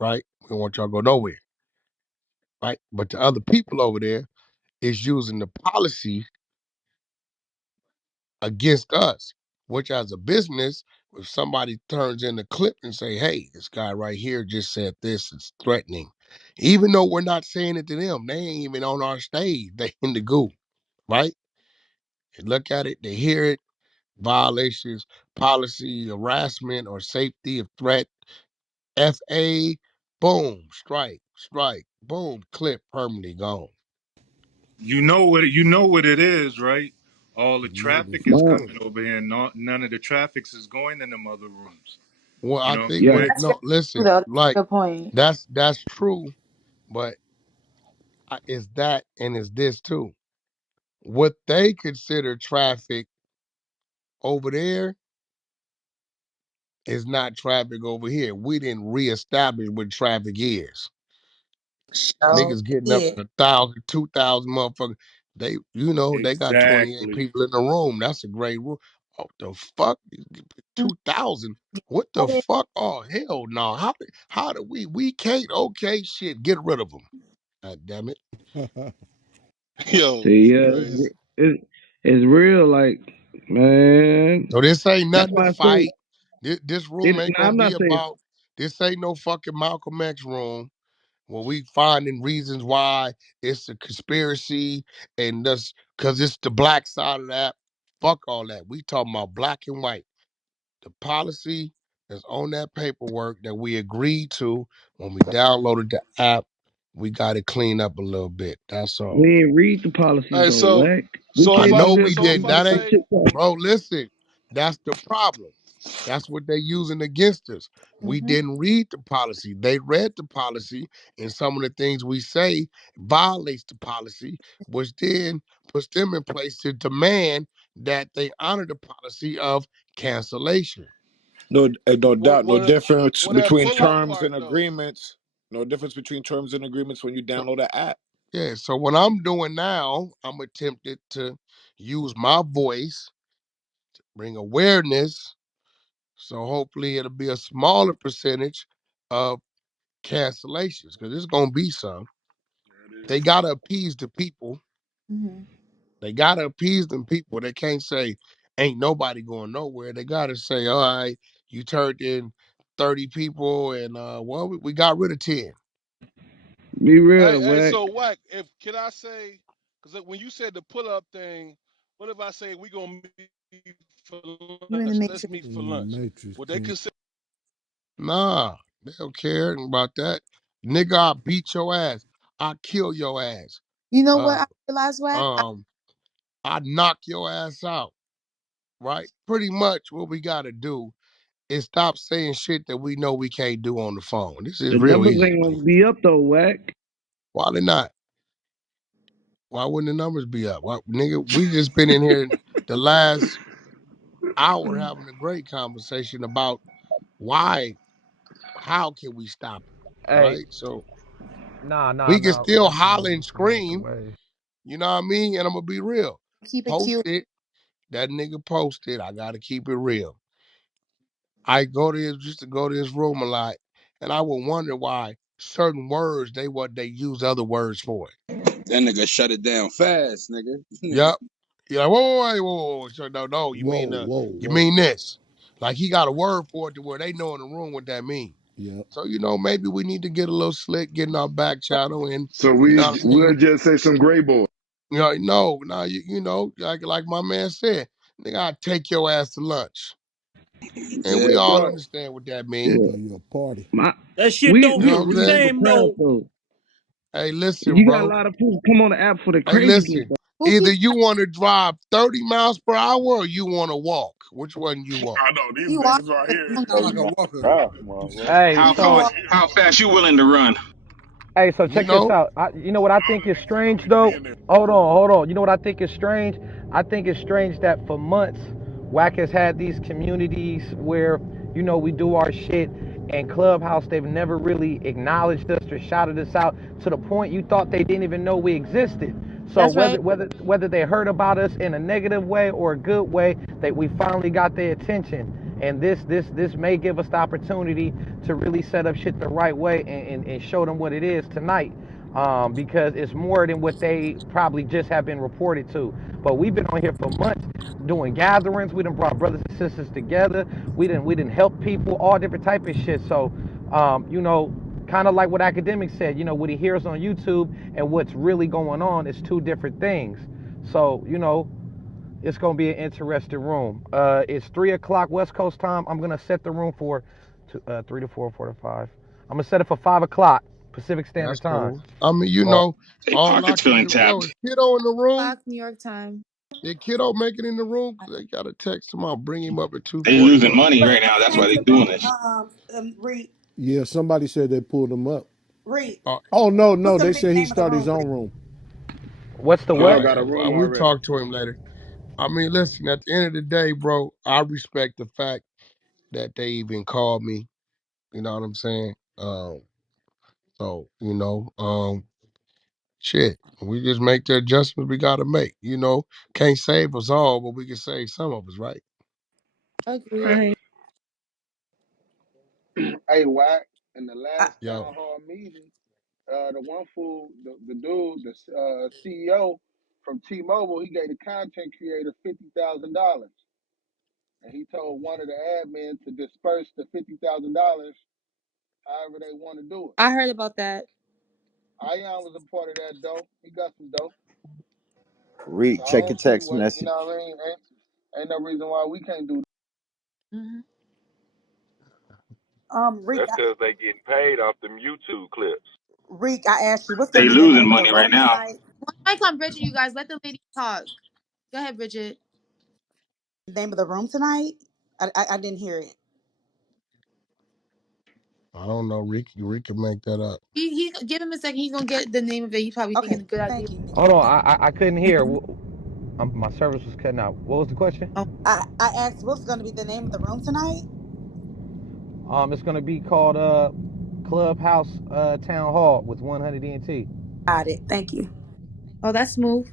right? We don't want y'all to go nowhere, right? But the other people over there is using the policy against us, which as a business, if somebody turns in a clip and say, hey, this guy right here just said this, it's threatening. Even though we're not saying it to them, they ain't even on our stage. They in the goo, right? They look at it, they hear it, violations, policy, harassment, or safety of threat, FA, boom, strike, boom, clip, permanently gone. You know what it is, right? All the You know traffic this is is Yeah. coming coming. over here. None of the traffic is going in them other rooms. Well, You I know, think Yeah. what quick. That's very no, true, listen, though. That's a like good point. that's true, but is that and is this too? What they consider traffic over there is not traffic over here. We didn't reestablish what traffic is. So, Niggas getting up yeah. to 1,000, 2,000 motherfuckers. They got 28 Exactly. people in the room. That's a great room. Oh, the fuck? Mhm. 2,000? What the That is- fuck? Oh, hell no. How do we can't, okay, shit, get rid of them. God damn it. Yo, See, You yeah, crazy. it's real. Like, man, So this ain't that's nothing to why I say fight. This room it. ain't Now, gonna I'm be not saying about, this ain't no fucking Malcolm X room where we finding reasons why it's a conspiracy and that's because it's the black side of that. Fuck all that. We talking about black and white. The policy is on that paperwork that we agreed to when we downloaded the app. We got to clean up a little bit. That's all. we ain't read the policies Hey, though, Wack. We I if can't I know just we so didn't. if I That get ain't, say TikTok. bro. Listen, that's the problem. That's what they using against us. We Mhm. didn't read the policy. They read the policy, and some of the things we say violates the policy, which then puts them in place to demand that they honor the policy of cancellation. No what doubt, no what difference what that between pull up terms part and though? agreements. No difference between terms and agreements when you So download an app. yeah, so what I'm doing now, I'm attempted to use my voice, bring awareness. So hopefully it'll be a smaller percentage of cancellations because there's gonna be some. They gotta appease the people. Mhm. They gotta appease them people. They can't say ain't nobody going nowhere. They gotta say, all right, you turned in 30 people and well, we got rid of 10. Be Hey, real, hey, Wack. so Wack, if can I say, because when you said the pull up thing, what if I say we gonna meet for You in the lunch? Let's matrix. meet for in the lunch. matrix, Would they King. consider? Nah, they don't care about that. Nigga, I beat your ass. I kill your ass. You know what Uh I realized, Wack? um, I knock your ass out. Right? Pretty much what we gotta do is stop saying shit that we know we can't do on the phone. This is The real numbers easy, ain't gonna people. be up though, Wack. Why they not? Why wouldn't the numbers be up? Why, nigga, we just been in here the last hour having a great conversation about why, how can we stop it? Hey, Right? So nah, we can nah. still Wack can holler move and himself out the scream, way. you know what I mean? And I'm gonna be real. Keep it Post cute. it. That nigga posted. I gotta keep it real. I go to his used to go to his room a lot, and I would wonder why certain words they use other words for it. That nigga shut it down fast, nigga. Yep. You're like, whoa. So no, Whoa, whoa, you whoa. mean this. Like he got a word for it to where they know in the room what that means. Yep. So, maybe we need to get a little slick, get in our back channel and So you know what I mean? we'll just say some gray boy. No, like my man said, nigga, I take your ass to lunch. And we Yeah, all bro. understand what that We means. Yeah. buy you a party. My, That shit we don't You we know a hit what I'm the saying? reasonable same crowd though. though. Hey, listen, You got a bro. lot of people come on the app for the Hey, craziness listen. though. Who Either keep you want to drive 30 miles per hour or you want to walk. Which one you want? I know these you walking niggas right for the here You sound like 30 longest? a miles walker. per hour, motherfucker. Hey, You How gonna so fast? walk? How fast you willing to run? Hey, so You check this know? out. You know what I think is All of that shit don't strange need to be though? in there. Hold on. You know what I think is strange? I think it's strange that for months, Wack has had these communities where, we do our shit, and Clubhouse, they've never really acknowledged us or shouted us out to the point you thought they didn't even know we existed. So That's whether right. whether whether they heard about us in a negative way or a good way, that we finally got their attention. And this may give us the opportunity to really set up shit the right way and show them what it is tonight. Because it's more than what they probably just have been reported to. But we've been on here for months doing gatherings. We done brought brothers and sisters together. We didn't help people, all different type of shit. So, kind of like what academics said, what he hears on YouTube and what's really going on is two different things. So, it's gonna be an interesting room. It's 3 o'clock West Coast time. I'm gonna set the room for 3 to 4, 4 to 5. I'm gonna set it for 5 o'clock Pacific Standard That's Time. cool. I mean, They all I pockets can feeling do. Yo, tapped. is Kiddo in the room? Clock, New York time. Did Kiddo make it in the room? 'Cause they got to text him. I'll bring him up at They losing 2:45. money But right now. he That's came why to they the doing room, this. Reed, Yeah, somebody said they pulled him up. Reed. Uh, Oh no, What's no, gonna they be the said he name of the started his room, Reed? own room. What's the all Kiddo what? got a right, room we'll already. talk to him later. I mean, listen. At the end of the day, bro, I respect the fact that they even called me. You know what I'm saying? So shit. We just make the adjustments we got to make. Can't save us all, but we can save some of us, right? Agreed. Right. Hey, Wack, in the I, last Yo, town hall meeting, the one fool, the dude, the CEO from T-Mobile, he gave the content creator $50,000, and he told one of the admins to disperse the $50,000 however they want to do I heard about that. it. Ion was a part of that dough. He got some dough, so Read, I check your don't see text what message. what I mean. Ain't no reason why we can't do Hmm. Reek, That's because they getting paid off them YouTube clips. Reek, I asked you, what's gonna They be the losing name of the money right room now. tonight? Mic on Bridget, you guys. Let the lady talk. Go ahead, Bridget. The name of the room tonight? I didn't hear it. I don't know. Rick can make that up. He give him a second. He's gonna get the name of it. He probably thinking Okay, a good idea. thank you, Hold Nikki. on, I couldn't hear. My service was cutting out. What was the question? Oh, I asked what's gonna be the name of the room tonight? It's gonna be called Clubhouse Town Hall with 100 ENT. Got it. Thank you. oh, that's smooth.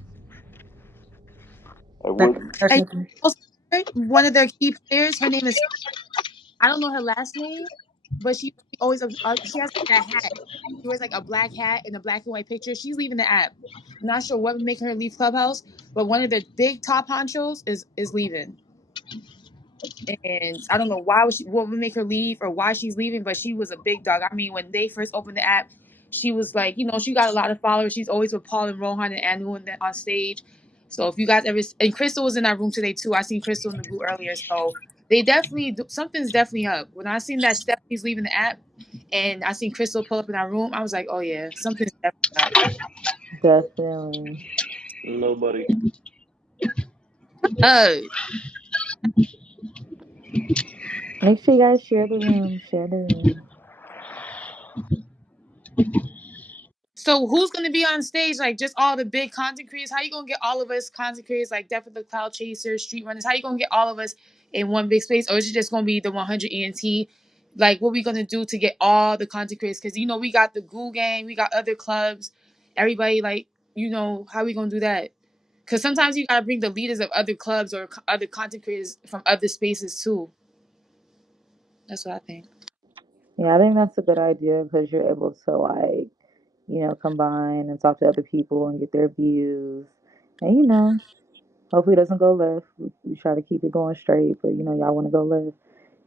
it. That's I Nikki. also heard one of their key players. Her name is, I don't know her last name, but she always she has like that hat. She wears like a black hat and a black and white picture. She's leaving the app. I'm not sure what would make her leave Clubhouse, but one of the big top honchos is leaving. And I don't know what would make her leave or why she's leaving, but she was a big dog. I mean, when they first opened the app, she was like, she got a lot of followers. She's always with Paul and Rohan and Anu on stage. So if you guys ever, and Crystal was in that room today too. I seen Crystal in the group earlier. So they definitely something's definitely up. When I seen that Stephanie's leaving the app, and I seen Crystal pull up in our room, I was like, oh yeah, something's definitely up. Definitely. Nobody. Uh, Make sure you guys share the room. Share the room. So who's gonna be on stage? Like just all the big content creators? How you gonna get all of us content creators like Death of the Cloud Chasers, Street Runners? How you gonna get all of us in one big space? Or is it just gonna be the 100 ENT? Like what we gonna do to get all the content creators? Because we got the Goo Gang, we got other clubs. Everybody like how we gonna do that? Because sometimes you gotta bring the leaders of other clubs or other content creators from other spaces too. That's what I think. Yeah, I think that's a good idea because you're able to combine and talk to other people and get their views. And hopefully it doesn't go left. We try to keep it going straight, but y'all want to go left.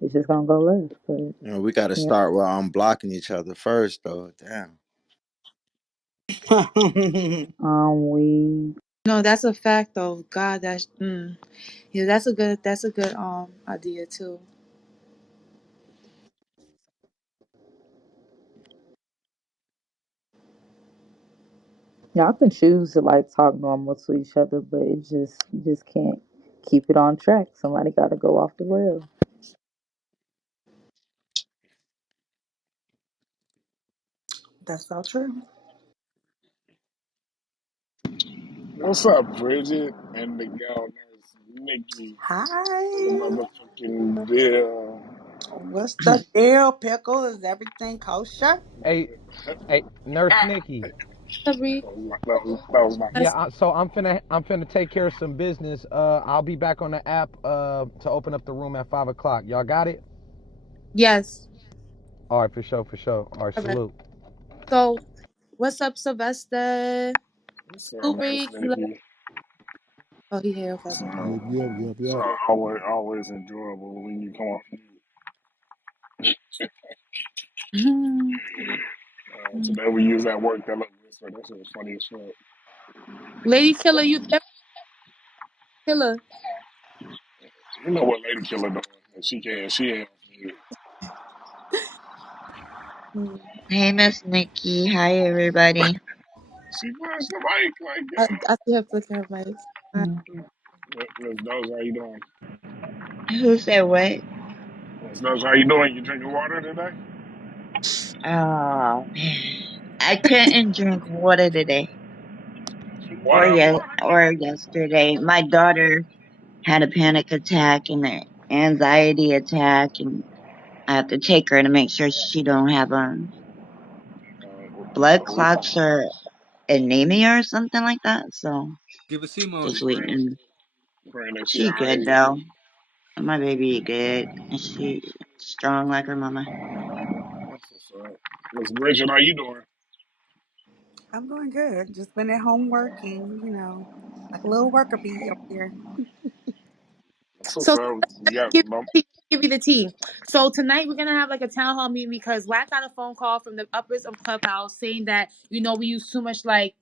It's just gonna go left. But We got to yeah, start with unblocking each other first, though. Damn. we No, that's a fact though. God, yeah, that's a good idea too. y'all can choose to like talk normal to each other, but you just can't keep it on track. Somebody got to go off the rail. That's so true. What's up, Bridget? And the girl named Nikki with the Hi. motherfucking bill. What's the deal, pickle? Is everything kosher? Hey, hey, Nurse Nikki. Sabri. That was my Yeah, That's so I'm finna take care of some business. I'll be back on the app to open up the room at 5 o'clock. Y'all got it? yes. All right, for sure, for sure. All right, All right. salute. So, what's up, Sylvester? so nice, Sabri. Nikki. Oh, he here. Okay, okay. Yep, yep, yep, So yep. always enjoyable when you come off. Today we use that work that look so that shit was funny as fuck. Lady Killer, you there? Killer. You know what Lady Killer doing? And she ain't. Hmm. Hey, Miss Nikki. Hi, everybody. She punched the mic like I see her flicker her mic. All right. Mm. Miss Doja, how you doing? Who said what? Miss Doja, how you doing? You drinking water today? Oh, man. I couldn't drink water today Water? or yesterday. My daughter had a panic attack and an anxiety attack, and I have to take her to make sure she don't have blood We clots or anemia or something like that. So Give a C just emoji. waiting. praying that she She alright. good though. My baby good, and she strong like her mama. That's what's up. Miss Bridget, how you doing? I'm doing good. Just been at home working, like a little worker bee up here. That's what's So up. You got give bump. give you the tea. So tonight we're gonna have like a town hall meeting because Wack got a phone call from the uppers of Clubhouse saying that we use too much like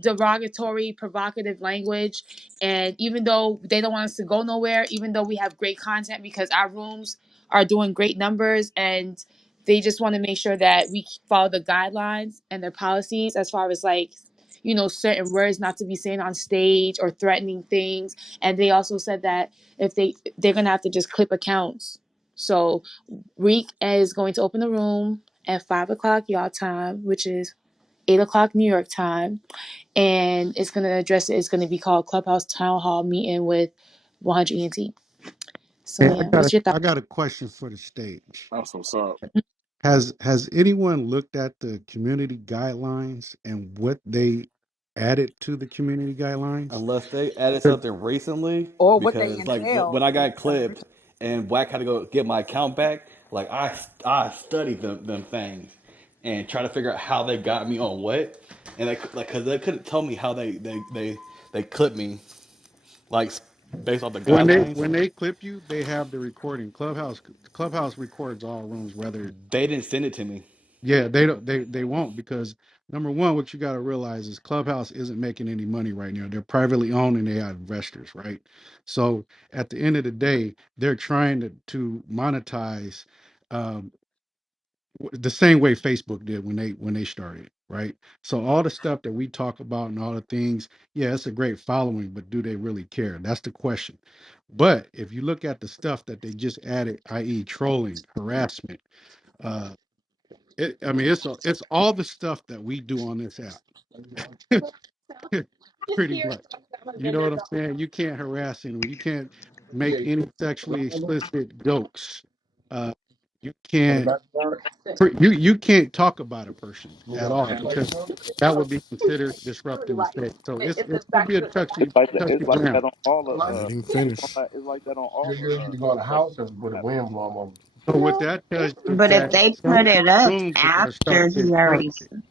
derogatory, provocative language, and even though they don't want us to go nowhere, even though we have great content because our rooms are doing great numbers and they just want to make sure that we follow the guidelines and their policies as far as like certain words not to be saying on stage or threatening things. And they also said that if they're gonna have to just clip accounts. So Reek is going to open the room at 5 o'clock y'all time, which is 8 o'clock New York time, and it's gonna address it. It's gonna be called Clubhouse Town Hall Meeting with 100 ENT. So Hey, yeah, what's your thought? I got a question for the stage. That's what's up. Has anyone looked at the community guidelines and what they added to the community guidelines? Unless they added something recently, Or what they because like when entail. I got clipped and Wack had to go get my account back, like I studied them things and try to figure out how they got me on what, and they like because they couldn't tell me how they clipped me like based off the guidelines. When they clip you, they have the recording. Clubhouse records all rooms, whether They didn't send it to me. yeah, they won't because number one, what you got to realize is Clubhouse isn't making any money right now. They're privately owned and they have investors, right? So at the end of the day, they're trying to monetize um, the same way Facebook did when they started, right? So all the stuff that we talk about and all the things, yeah, it's a great following, but do they really care? That's the question. But if you look at the stuff that they just added, i.e., trolling, harassment, uh, I mean, it's all the stuff that we do on this app, pretty much. You know what I'm saying? You can't harass anyone. You can't make any sexually explicit jokes. Uh, you can't you can't talk about a person at all because that would be considered disrupting the state. So it's gonna be a touchy It's like ground. that on all the Let him it's finish. like that on all the You go in the social house and with a apps. wind blowing over. So what that tells you is But if that they some put it up rooms are gonna start after he getting already targeted.